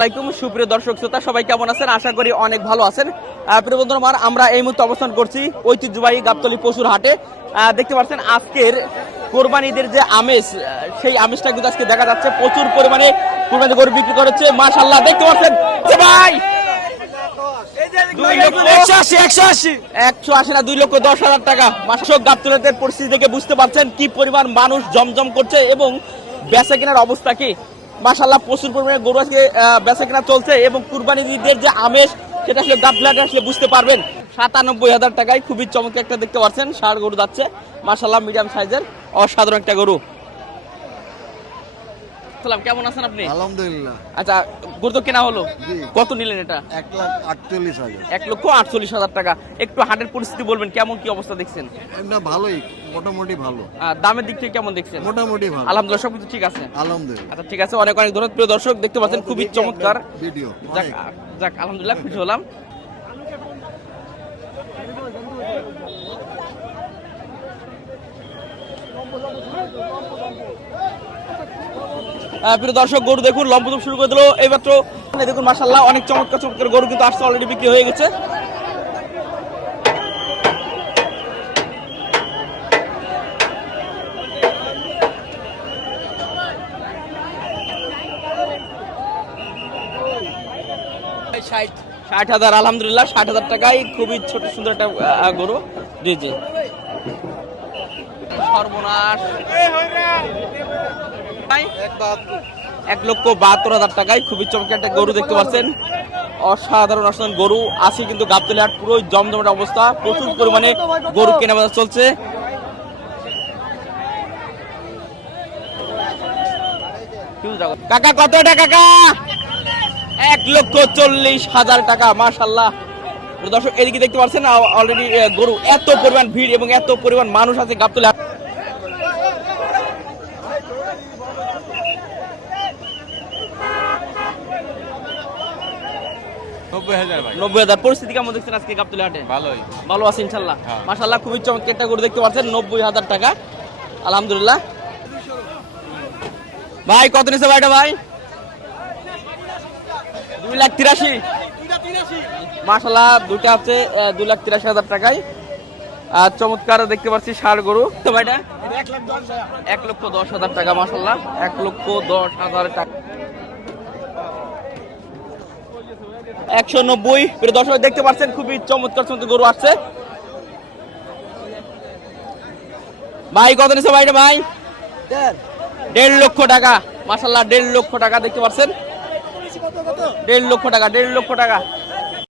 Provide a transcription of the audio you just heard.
আসসালামাইকুম সুপ্রিয় দর্শক শ্রোতা সবাই কেমন আছেন? আশা করি অনেক ভালো আছেন। প্রিয় বন্ধুরা আমার আমরা এই মুহূর্তে অবস্থান করছি ঐতিহ্যবাহী গাবতলী পশুর হাটে। দেখতে পাচ্ছেন আজকের কোরবানিদের যে আমেজ সেই আমেজটা কিন্তু আজকে দেখা যাচ্ছে। প্রচুর পরিমাণে কোরবানি গরু বিক্রি করেছে। মাশাল্লাহ দেখতে পাচ্ছেন ভাই! একশো আশি একশো আশি। একশো আশি না দুই লক্ষ দশ হাজার টাকা। মাসক গাবতলাদের পরিস্থিতি থেকে বুঝতে পারছেন কি পরিমাণ মানুষ জমজম করছে এবং বেচা কেনার অবস্থা কি? মাসাল্লাহ প্রচুর পরিমাণে গরু আজকে বেচা কেনা চলছে এবং কুরবানি ঈদের যে আমেজ সেটা আসলে গাবলাটা আসলে বুঝতে পারবেন। সাতানব্বই হাজার টাকায় খুবই চমৎকার একটা দেখতে পাচ্ছেন সার গরু যাচ্ছে। মাসাল্লাহ মিডিয়াম সাইজের অসাধারণ একটা গরু। সালাম কেমন আছেন আপনি? আলহামদুলিল্লাহ। আচ্ছা গরু তো কেনা হলো? কত নিলেন এটা? এক লাখ আটচল্লিশ হাজার। এক লক্ষ আটচল্লিশ হাজার টাকা। একটু হাটের পরিস্থিতি বলবেন কেমন কি অবস্থা দেখছেন? এমনি ভালোই মোটামুটি ভালো। দামের দিক থেকে কেমন দেখছেন? মোটামুটি ভালো। আলহামদুলিল্লাহ সবকিছু ঠিক আছে? আলহামদুলিল্লাহ। আচ্ছা ঠিক আছে অনেক অনেক ধন্যবাদ। প্রিয় দর্শক দেখতে পাচ্ছেন খুবই চমৎকার। ভিডিও যাক যাক আলহামদুলিল্লাহ খুশি হলাম। প্রিয় দর্শক, গরু দেখুন লম্বদম শুরু করে দিল। এইমাত্র দেখুন মাসাল্লাহ অনেক চমৎকার চমৎকার গরু কিন্তু আসছে অলরেডি বিক্রি হয়ে গেছে। ষাট হাজার, আলহামদুলিল্লাহ, ষাট হাজার টাকায় খুবই ছোট, সুন্দর একটা গরু। জি জি। সর্বনাশ। এক লক্ষ বাহাত্তর হাজার টাকায় খুবই চমৎকার একটা গরু দেখতে পাচ্ছেন। অসাধারণ অসাধারণ গরু। আছে কিন্তু গাবতলি হাট পুরো জমজমাট অবস্থা। প্রচুর পরিমাণে গরু কেনা বেচা চলছে। কাকা কত টাকা কাকা? এক লক্ষ চল্লিশ হাজার টাকা মাশাল্লাহ দর্শক এদিকে দেখতে পাচ্ছেন অলরেডি গরু এত পরিমাণ ভিড় এবং এত পরিমাণ মানুষ আছে গাবতলি নব্বই হাজার ভাই। নব্বই হাজার। পরিস্থিতি কেমন দেখছেন আজকে গাবতলি হাটে? ভালোই। ভালো আছে ইনশাল্লাহ। হ্যাঁ। খুবই চমৎকার একটা গরু দেখতে পাচ্ছেন নব্বই হাজার টাকা। আলহামদুলিল্লাহ। ভাই কত নিছে ভাইটা ভাই? দুই লাখ তিরাশি। মাশাল্লাহ দুইটা আছে দুই লাখ তিরাশি হাজার টাকায়। আর চমৎকার দেখতে পাচ্ছি ষাড় গরু। তো ভাইটা? এক লক্ষ দশ হাজার টাকা মাশাল্লাহ এক লক্ষ দশ হাজার টাকা। একশো নব্বই। দর্শক দেখতে পাচ্ছেন খুবই চমৎকার চমৎকার গরু আসছে। ভাই কত নিচ্ছে ভাইটা ভাই? দেড়। লক্ষ টাকা। মাসাল্লাহ দেড় লক্ষ টাকা দেখতে পাচ্ছেন? দেড় লক্ষ টাকা দেড় লক্ষ টাকা।